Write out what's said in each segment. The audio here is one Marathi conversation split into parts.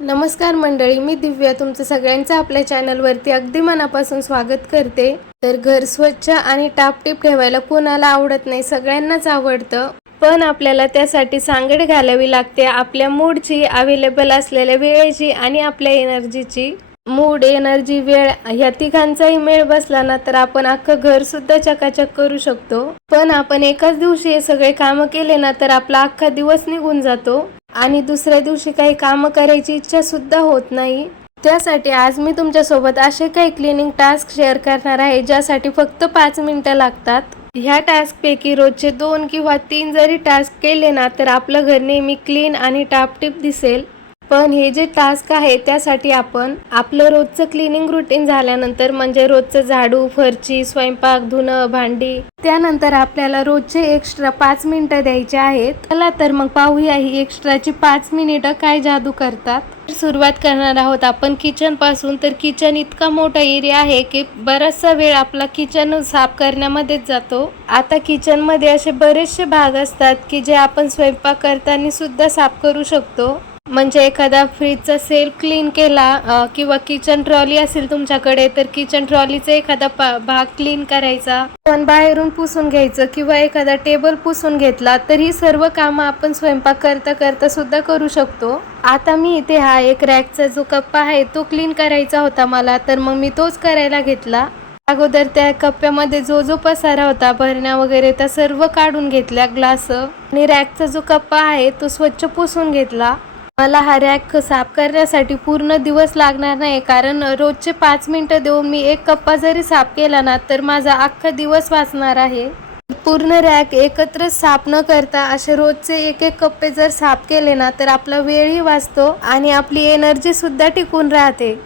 नमस्कार मंडळी, मी दिव्या तुमचं सगळ्यांचं आपल्या चॅनलवरती अगदी मनापासून स्वागत करते। तर घर स्वच्छ आणि टापटीप ठेवायला कोणाला आवडत नाही, सगळ्यांनाच आवडतं। पण आपल्याला त्यासाठी सांगड घालावी लागते आपल्या मूडची, अवेलेबल असलेल्या वेळेची आणि आपल्या एनर्जीची। मूड, एनर्जी, वेळ ह्या तिघांचाही मेळ बसला ना तर आपण अख्खं घर सुद्धा चकाचक करू शकतो। पण आपण एकाच दिवशी हे सगळे काम केले ना तर आपला अख्खा दिवस निघून जातो आणि दुसऱ्या दिवशी काही काम करायची इच्छा सुद्धा होत नाही। त्यासाठी आज मी तुमच्यासोबत असे काही क्लिनिंग टास्क शेअर करणार आहे ज्यासाठी फक्त 5 मिनिटं लागतात। ह्या टास्क पैकी रोजचे 2 किंवा 3 जरी टास्क केले ना तर आपलं घर नेहमी क्लीन आणि टापटीप दिसेल। पण हे जे टास्क आहे त्यासाठी आपण आपलं रोजचं क्लिनिंग रुटीन झाल्यानंतर म्हणजे रोजचं झाडू, फरची, स्वयंपाक, धुणं, भांडी, त्यानंतर आपल्याला रोजचे एक्स्ट्रा 5 मिनिटं द्यायचे आहेत। चला तर मग पाहूया ही एक्स्ट्राची 5 मिनिटं काय जादू करतात। सुरुवात करणार आहोत आपण किचन पासून। तर किचन इतका मोठा एरिया आहे की बराचसा वेळ आपला किचन साफ करण्यामध्येच जातो। आता किचन मध्ये असे बरेचसे भाग असतात की जे आपण स्वयंपाक करताना सुद्धा साफ करू शकतो। म्हणजे एखादा फ्रीजचा सेल्फ क्लीन केला किंवा किचन ट्रॉली असेल तुमच्याकडे तर किचन ट्रॉलीचा एखादा भाग क्लीन करायचा, पण बाहेरून पुसून घ्यायचं किंवा एखादा टेबल पुसून घेतला तर ही सर्व कामं आपण स्वयंपाक करता करता सुद्धा करू शकतो। आता मी इथे हा एक रॅकचा जो कप्पा आहे तो क्लीन करायचा होता मला, तर मग मी तोच करायला घेतला। अगोदर त्या कप्प्यामध्ये जो जो पसारा होता, भरण्या वगैरे त्या सर्व काढून घेतल्या, ग्लास आणि रॅकचा जो कप्पा आहे तो स्वच्छ पुसून घेतला। मला हा रॅक साफ करण्यासाठी पूर्ण दिवस लागणार नाही, कारण रोजचे 5 मिनिटं देऊन मी एक कप्पा जरी साफ केला ना तर माझा अख्खा दिवस वाचणार आहे। पूर्ण रॅक एकत्र साफ न करता असे रोजचे एक एक कप्पे जर साफ केले ना तर आपला वेळही वाचतो आणि आपली एनर्जी सुद्धा टिकून राहते।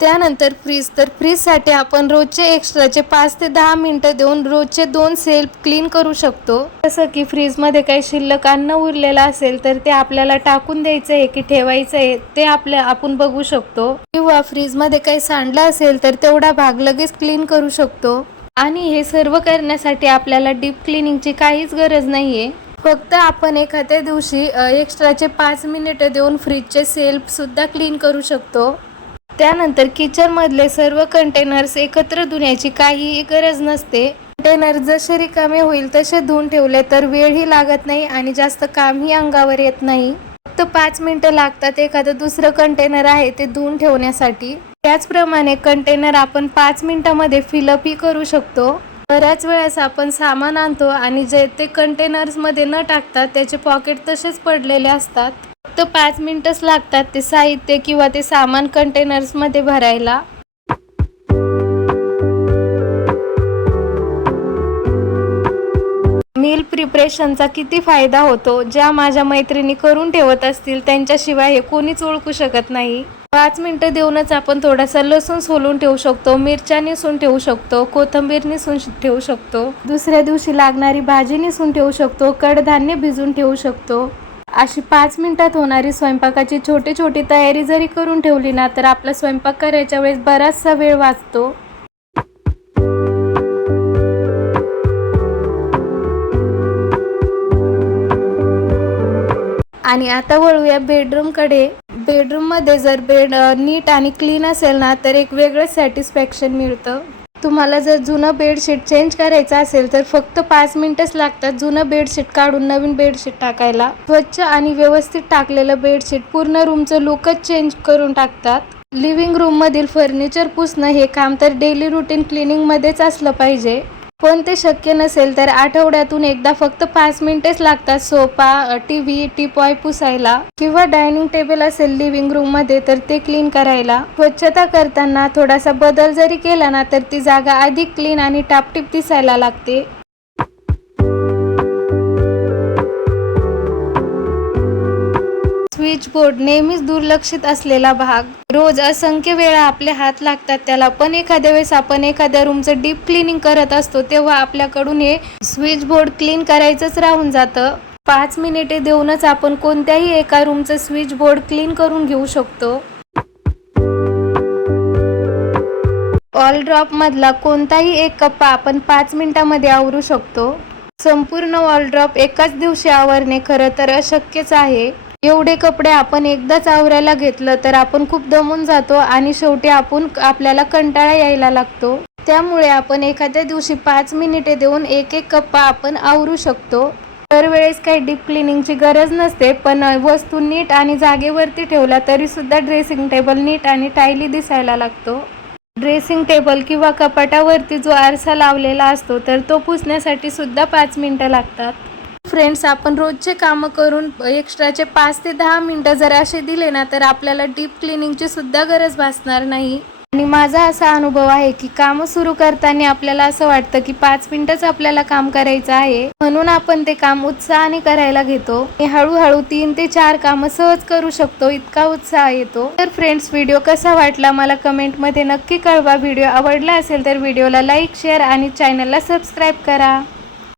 त्यानंतर फ्रीजसाठी आपण रोजचे एक्स्ट्राचे 5 ते 10 मिनिटं देऊन रोजचे 2 सेल्फ क्लीन करू शकतो। जसं की फ्रीजमध्ये काही शिल्लक अन्न उरलेलं असेल तर ते आपल्याला टाकून द्यायचं आहे की ठेवायचं आहे ते आपण बघू शकतो, किंवा फ्रीजमध्ये काही सांडलं असेल तर तेवढा भाग लगेच क्लीन करू शकतो। आणि हे सर्व करण्यासाठी आपल्याला डीप क्लिनिंगची काहीच गरज नाहीये। फक्त आपण एखाद्या दिवशी एक्स्ट्राचे 5 मिनिटं देऊन फ्रीजचे सेल्फ सुद्धा क्लीन करू शकतो। त्यानंतर किचन मधले सर्व कंटेनर्स एकत्र धुण्याची काहीही गरज नसते। कंटेनर जसे रिकामे होईल तसे धुवून ठेवले तर वेळही लागत नाही आणि जास्त कामही अंगावर येत नाही। फक्त 5 मिनिटं लागतात एखादं दुसरं कंटेनर आहे ते धुवून ठेवण्यासाठी। त्याचप्रमाणे कंटेनर आपण 5 मिनिटांमध्ये फिलअपही करू शकतो। बऱ्याच वेळेस आपण सामान आणतो आणि जे ते कंटेनर्स मध्ये न टाकता त्याचे पॉकेट तसेच पडलेले असतात। फक्त 5 मिनिटच लागतात ते साहित्य किंवा ते सामान कंटेनर्स मध्ये भरायला। मील प्रिपरेशनचा किती फायदा होतो, ज्या माझ्या मैत्रिणी करून ठेवत असतील त्यांच्याशिवाय हे कोणीच ओळखू शकत नाही। 5 मिनिटं देऊनच आपण थोडासा लसूण सोलून ठेवू शकतो, मिरच्या निसून ठेवू शकतो, कोथिंबीर निसून ठेवू शकतो, दुसऱ्या दिवशी लागणारी भाजी निसून ठेवू शकतो, कडधान्य भिजून ठेवू शकतो। अशी 5 मिनिटात होणारी स्वयंपाकाची छोटी छोटी तयारी जरी करून ठेवली ना तर आपला स्वयंपाक करायच्या वेळेस बराचसा वेळ वाचतो। आणि आता वळूया बेडरूम कडे। बेडरूम मध्ये जर बेड नीट आणि क्लीन असेल ना तर एक वेगळं सॅटिस्फॅक्शन मिळतं। तुम्हाला जर जुनं बेडशीट चेंज करायचं असेल तर फक्त 5 मिनिटच लागतात जुनं बेडशीट काढून नवीन बेडशीट टाकायला। स्वच्छ आणि व्यवस्थित टाकलेलं बेडशीट पूर्ण रूमचं लुकच चेंज करून टाकतात। लिव्हिंग रूम मधील फर्निचर पुसणं हे काम तर डेली रुटीन क्लिनिंग मध्येच असलं पाहिजे, पण ते शक्य नसेल तर आठवड्यातून एकदा फक्त 5 मिनिटेच लागतात सोफा, टीव्ही, टीपॉय पुसायला, किंवा डायनिंग टेबल असेल लिव्हिंग रूम मध्ये तर ते क्लीन करायला। स्वच्छता करताना थोडासा बदल जरी केला ना तर ती जागा अधिक क्लीन आणि टापटीप दिसायला लागते। स्विच बोर्ड नेहमीच दुर्लक्षित असलेला भाग, रोज असंख्य वेळा आपले हात लागतात त्याला, पण एखाद्या वेळेस आपण एखाद्या रूमचं डीप क्लिनिंग करत असतो तेव्हा आपल्याकडून हे स्विच बोर्ड क्लीन करायचंच राहून जातं। 5 मिनिटे देऊनच आपण कोणत्याही एका रूमचं स्विच बोर्ड क्लीन करून घेऊ शकतो। ऑल ड्रॉप मधला कोणताही एक कप्पा आपण 5 मिनिटांमध्ये आवरू शकतो। संपूर्ण वॉलड्रॉप एकाच दिवशी आवरणे खरं तर अशक्यच आहे. एवढे कपडे आपण एकदाच आवरायला घेतलं तर आपण खूप दमून जातो आणि शेवटी आपल्याला कंटाळा यायला लागतो. त्यामुळे आपण एखाद्या दिवशी 5 मिनिटे देऊन एक कप्पा आपण आवरू शकतो. दरवेळेस काही डीप क्लिनिंगची गरज नसते, पण वस्तू नीट आणि जागेवरती ठेवला तरी सुद्धा ड्रेसिंग टेबल नीट आणि टायली दिसायला लागतो. ड्रेसिंग टेबल किंवा कपाटावरती जो आरसा लावलेला असतो तर तो पुसण्यासाठी सुद्धा 5 मिनिटं लागतात. फ्रेंड्स, आपण रोजचे कामं करून एक्स्ट्राचे 5 ते 10 मिनिटं जर असे दिले ना तर आपल्याला डीप क्लिनिंगची सुद्धा गरज भासणार नाही. आणि माझा असा अनुभव आहे की कामं सुरू करताना आपल्याला असं वाटतं की 5 मिनिटच आपल्याला काम करायचं आहे, म्हणून आपण ते काम उत्साहाने करायला घेतो. हळूहळू 3 ते 4 कामं सहज करू शकतो, इतका उत्साह येतो. तर फ्रेंड्स, व्हिडिओ कसा वाटला मला कमेंटमध्ये नक्की कळवा. व्हिडिओ आवडला असेल तर व्हिडिओला लाईक, शेअर आणि चॅनलला सबस्क्राईब करा.